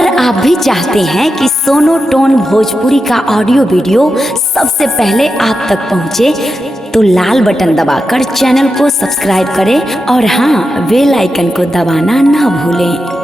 अगर आप भी चाहते हैं कि सोनोटोन भोजपुरी का ऑडियो वीडियो सबसे पहले आप तक पहुंचे, तो लाल बटन दबाकर चैनल को सब्सक्राइब करें और हाँ, बेल आइकन को दबाना ना भूलें।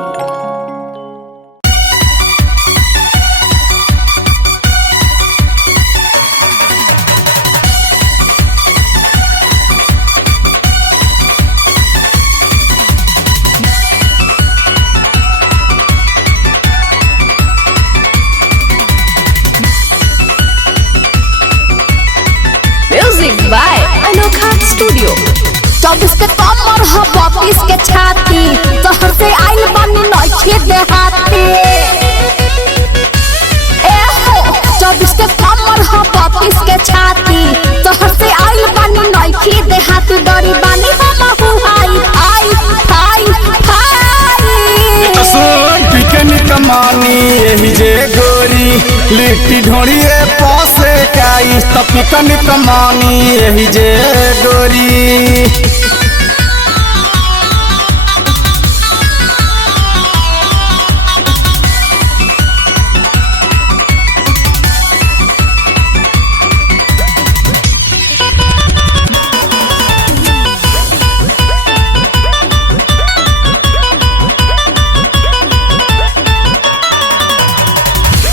बाय अनोखा स्टूडियो। 24 के कमर ह 32 के छाती, शहर से आइल बानी नइखे देहाती। ए हो 24 के कमर ह 32 के छाती, शहर से आइल बानी नइखे देहाती। डरी बानी हम हुआई आई हाई हाई तो सुन पिकन कमानी यही जे गोरी लिट्टी ढोड़िए पासे काई तो पिकन कमानी यही जे गोरी।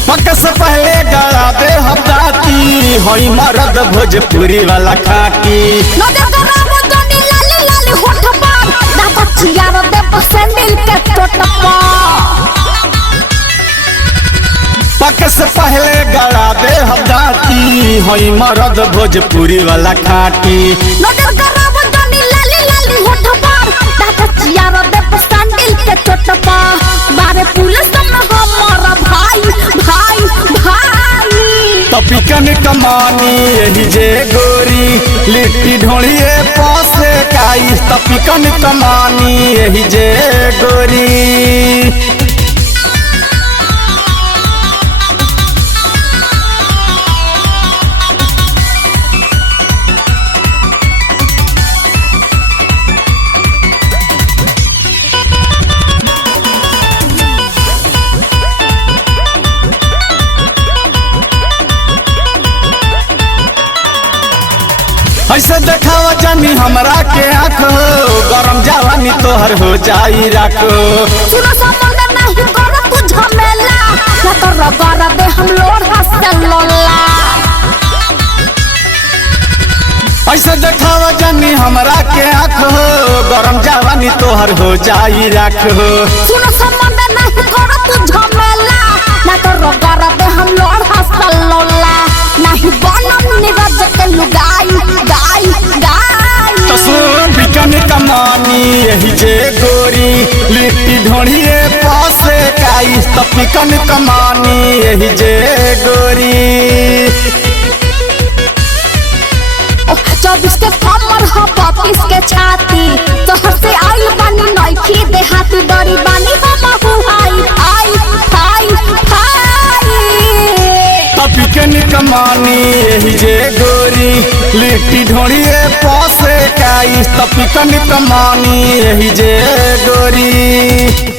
पक से पहले गला दे हफ्ताती होई मरद भोजपुरी वाला खाटी। नजर करावो जनी लाली लाली होठ पर, दादा चियार दे सैंडल के टोटपा। पक से पहले गला दे हफ्ताती होई मरद भोजपुरी वाला खाटी। नजर करावो जनी लाली लाली होठ पर, दादा चियार दे सैंडल के टोटपा। बारे पुलिस में हमारा भाई भाई भाई तो पिकन कमानी यही जे गोरी लिट्टी ढोड़िए पासे काई तो पिकन कमानी यही जे गोरी। ऐसे देखावा जानी हमरा के आँख हो, गरम जवानी तोहर हो जाई राखो। सुनो संबंध नहीं करो तू झमेला, ना तो रगड़ दे हम लोढ़ा से लोला। ऐसे देखावा जानी हमरा के आँख हो, गरम जवानी तोहर हो जाई राखो। सुनो संबंध नहीं करो तू झमेला, ना तो रगड़ दे हम लोढ़ा से लोला। नहीं बनम निरज के लुगाई गाई गाई तो सुन पिकन कमानी यही जे गोरी लिट्टी ढोड़िए पासे काई तो पिकन कमानी यही जे गोरी। 24 के कमर ह 32 के छाती, शहर से आइल बानी नइखे देहाती। डरी बानी हम हुआई आई हाई हाई तो पिकन कमानी यही जे गोरी लिट्टी ढोड़िए पासे काई तो पिकन कमानी यही जे गोरी।